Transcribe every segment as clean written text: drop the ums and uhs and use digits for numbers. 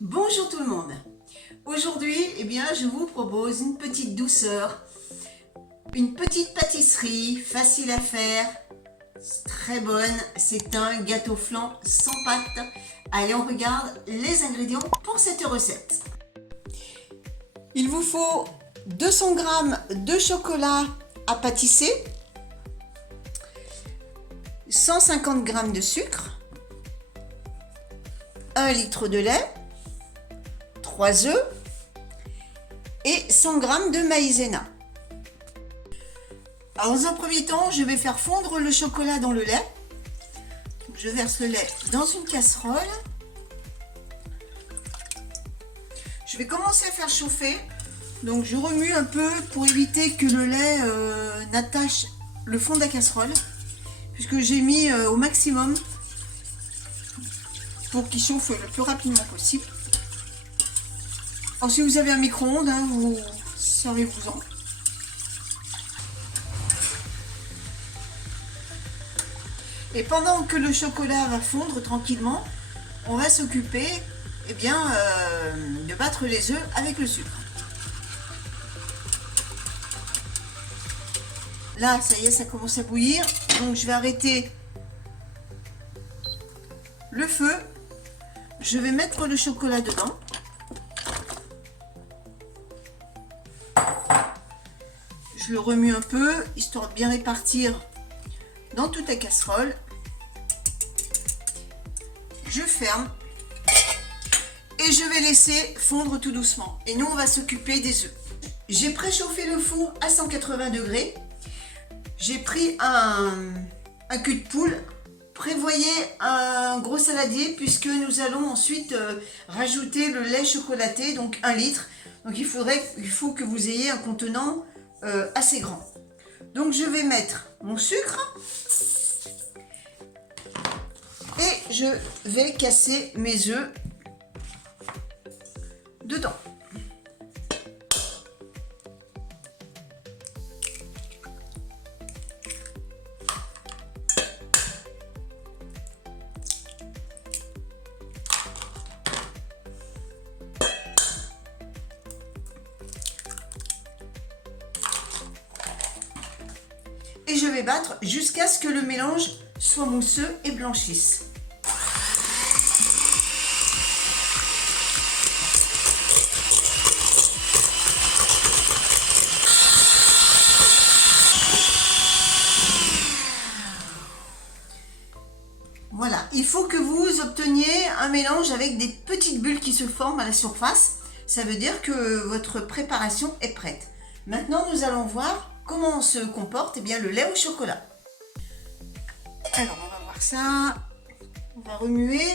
Bonjour tout le monde. Aujourd'hui, je vous propose une petite douceur, une petite pâtisserie facile à faire, très bonne. C'est un gâteau flan sans pâte. Allez, on regarde les ingrédients pour cette recette. Il vous faut 200 g de chocolat à pâtisser, 150 g de sucre, 1 litre de lait, 3 œufs et 100 g de maïzena. Alors, dans un premier temps, je vais faire fondre le chocolat dans le lait. Je verse le lait dans une casserole. Je vais commencer à faire chauffer. Donc je remue un peu pour éviter que le lait n'attache le fond de la casserole, puisque j'ai mis au maximum pour qu'il chauffe le plus rapidement possible. Alors si vous avez un micro-ondes, vous servez-vous-en. Et pendant que le chocolat va fondre tranquillement, on va s'occuper de battre les œufs avec le sucre. Là, ça y est, ça commence à bouillir. Donc je vais arrêter le feu. Je vais mettre le chocolat dedans. Je le remue un peu, histoire de bien répartir dans toute la casserole. Je ferme et je vais laisser fondre tout doucement. Et nous, on va s'occuper des œufs. J'ai préchauffé le four à 180 degrés. J'ai pris un cul de poule. Prévoyez un gros saladier puisque nous allons ensuite rajouter le lait chocolaté, donc 1 litre. Donc il faut que vous ayez un contenant assez grand. Donc je vais mettre mon sucre et je vais casser mes œufs dedans. Et je vais battre jusqu'à ce que le mélange soit mousseux et blanchisse. Voilà, il faut que vous obteniez un mélange avec des petites bulles qui se forment à la surface. Ça veut dire que votre préparation est prête. Maintenant, nous allons voir comment se comporte le lait au chocolat. Alors, on va voir ça. On va remuer.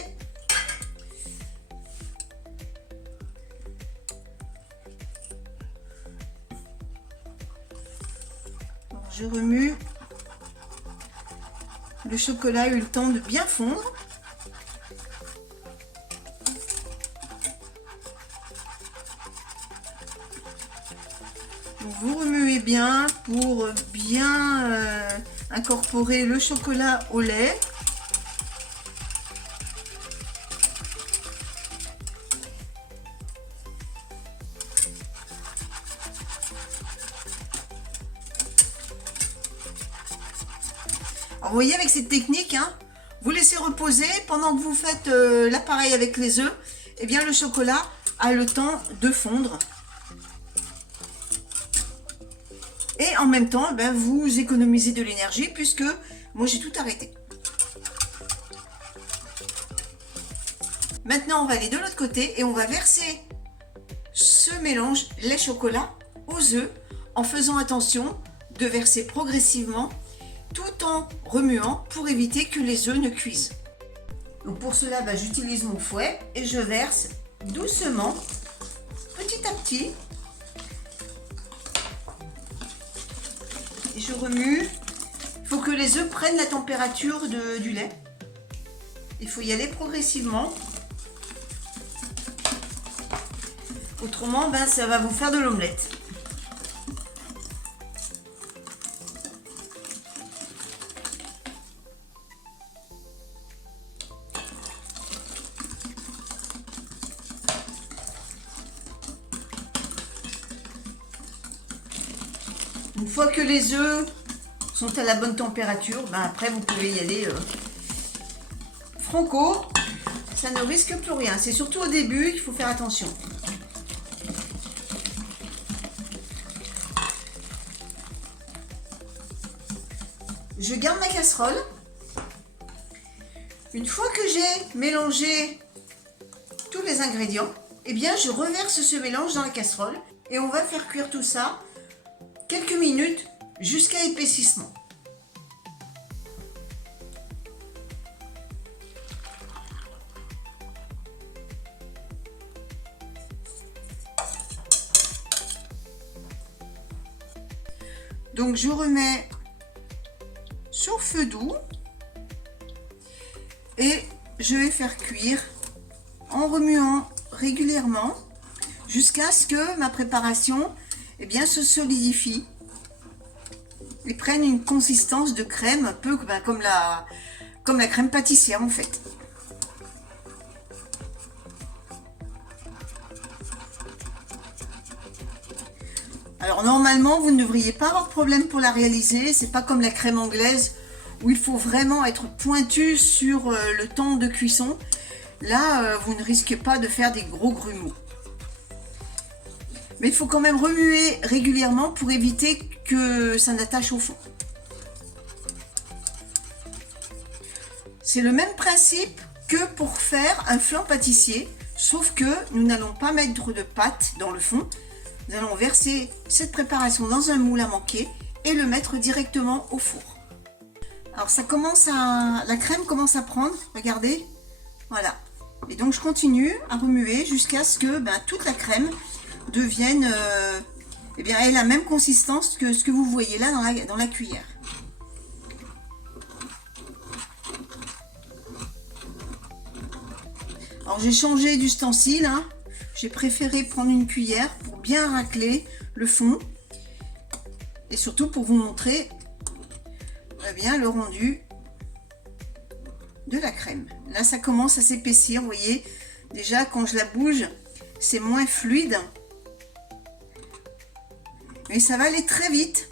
Alors, je remue. Le chocolat a eu le temps de bien fondre. Vous remuez bien pour bien incorporer le chocolat au lait. Alors, vous voyez, avec cette technique, vous laissez reposer pendant que vous faites l'appareil avec les œufs. Le chocolat a le temps de fondre. Et en même temps, vous économisez de l'énergie puisque moi j'ai tout arrêté. Maintenant, on va aller de l'autre côté et on va verser ce mélange lait-chocolat aux œufs en faisant attention de verser progressivement tout en remuant pour éviter que les œufs ne cuisent. Donc pour cela, j'utilise mon fouet et je verse doucement, petit à petit. Et je remue. Il faut que les œufs prennent la température du lait. Il faut y aller progressivement. Autrement, ça va vous faire de l'omelette. Une fois que les œufs sont à la bonne température, ben après vous pouvez y aller franco. Ça ne risque plus rien. C'est surtout au début qu'il faut faire attention. Je garde ma casserole. Une fois que j'ai mélangé tous les ingrédients, eh bien je reverse ce mélange dans la casserole et on va faire cuire tout ça quelques minutes jusqu'à épaississement. Donc je remets sur feu doux et je vais faire cuire en remuant régulièrement jusqu'à ce que ma préparation se solidifie et prenne une consistance de crème un peu comme la crème pâtissière en fait. Alors normalement vous ne devriez pas avoir de problème pour la réaliser, c'est pas comme la crème anglaise où il faut vraiment être pointu sur le temps de cuisson. Là vous ne risquez pas de faire des gros grumeaux. Mais il faut quand même remuer régulièrement pour éviter que ça n'attache au fond. C'est le même principe que pour faire un flan pâtissier, sauf que nous n'allons pas mettre de pâte dans le fond. Nous allons verser cette préparation dans un moule à manquer et le mettre directement au four. Alors la crème commence à prendre, regardez, voilà. Et donc je continue à remuer jusqu'à ce que toute la crème devienne, ait la même consistance que ce que vous voyez là dans la cuillère. Alors j'ai changé d'ustensile, hein. J'ai préféré prendre une cuillère pour bien racler le fond et surtout pour vous montrer le rendu de la crème. Là ça commence à s'épaissir, vous voyez, déjà quand je la bouge c'est moins fluide, mais ça va aller très vite.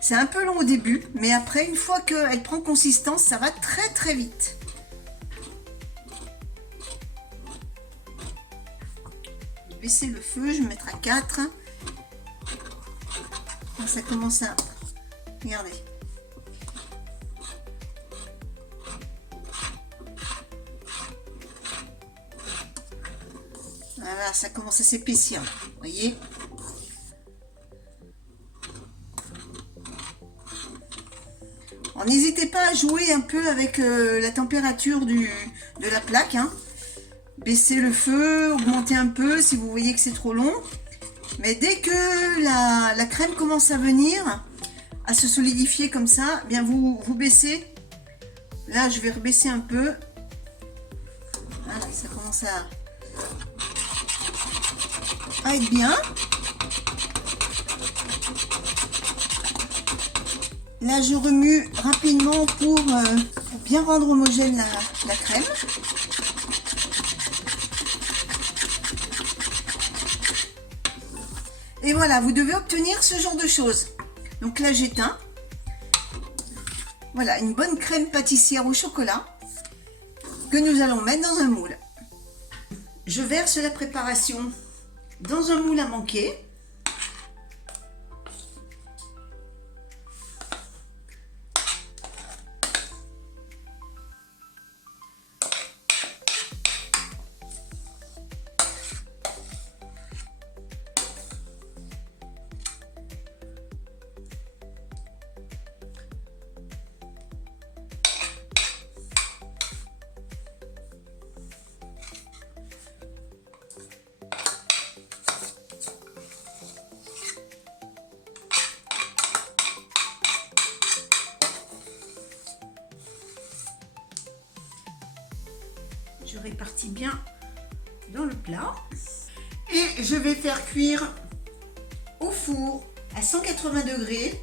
C'est un peu long au début, mais après une fois qu'elle prend consistance, ça va très très vite. Je vais baisser le feu, je vais mettre à 4. Quand ça commence à... Regardez. Voilà, ça commence à s'épaissir, vous voyez. N'hésitez pas à jouer un peu avec la température de la plaque, hein. Baissez le feu, augmentez un peu si vous voyez que c'est trop long. Mais dès que la crème commence à venir, à se solidifier comme ça, bien vous baissez. Là, je vais rebaisser un peu. Voilà, ça commence à être bien. Là, je remue rapidement pour bien rendre homogène la crème. Et voilà, vous devez obtenir ce genre de choses. Donc là, j'éteins. Voilà, une bonne crème pâtissière au chocolat que nous allons mettre dans un moule. Je verse la préparation dans un moule à manquer. Je répartis bien dans le plat et je vais faire cuire au four à 180 degrés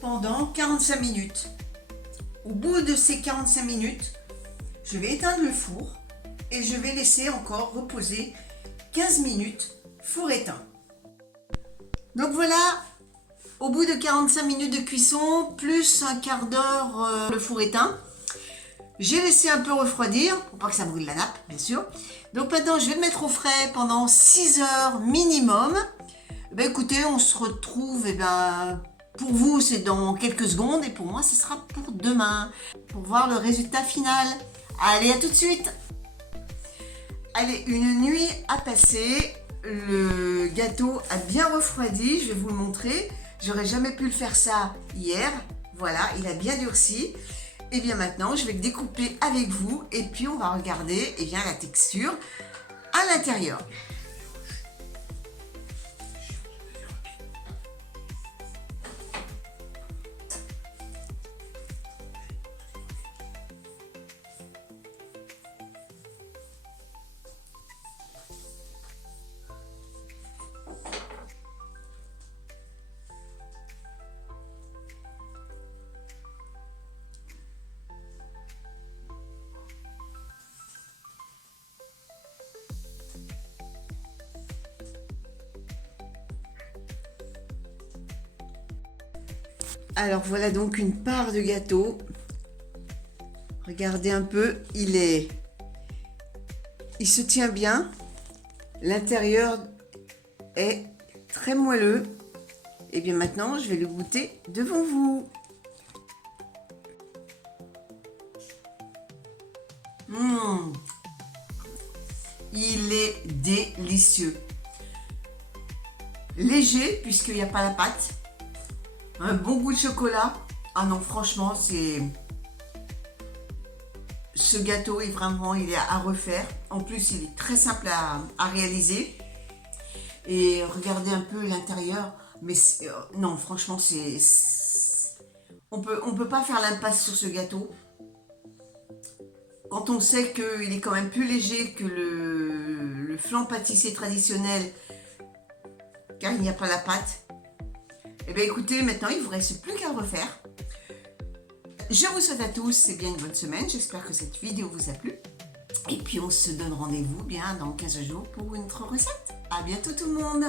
pendant 45 minutes. Au bout de ces 45 minutes, je vais éteindre le four et je vais laisser encore reposer 15 minutes four éteint. Donc voilà, Au bout de 45 minutes de cuisson, plus un quart d'heure le four éteint, j'ai laissé un peu refroidir, pour pas que ça brûle la nappe, bien sûr. Donc maintenant, je vais le mettre au frais pendant 6 heures minimum. Ben écoutez, on se retrouve, pour vous, c'est dans quelques secondes, et pour moi, ce sera pour demain, pour voir le résultat final. Allez, à tout de suite! Allez, une nuit a passé, le gâteau a bien refroidi, je vais vous le montrer. J'aurais jamais pu le faire ça hier, voilà, il a bien durci. Et bien maintenant, je vais le découper avec vous et puis on va regarder la texture à l'intérieur. Alors voilà donc une part de gâteau. Regardez un peu, il se tient bien. L'intérieur est très moelleux. Et bien maintenant, je vais le goûter devant vous. Il est délicieux. Léger puisqu'il n'y a pas la pâte. Un bon goût de chocolat. Ah non, franchement, ce gâteau est vraiment, il est à refaire. En plus, il est très simple à réaliser. Et regardez un peu l'intérieur. Mais non, franchement, on peut pas faire l'impasse sur ce gâteau. Quand on sait qu'il est quand même plus léger que le flan pâtissier traditionnel, car il n'y a pas la pâte. Eh bien écoutez, maintenant il ne vous reste plus qu'à le refaire. Je vous souhaite à tous une bonne semaine. J'espère que cette vidéo vous a plu. Et puis on se donne rendez-vous bien dans 15 jours pour une autre recette. À bientôt tout le monde.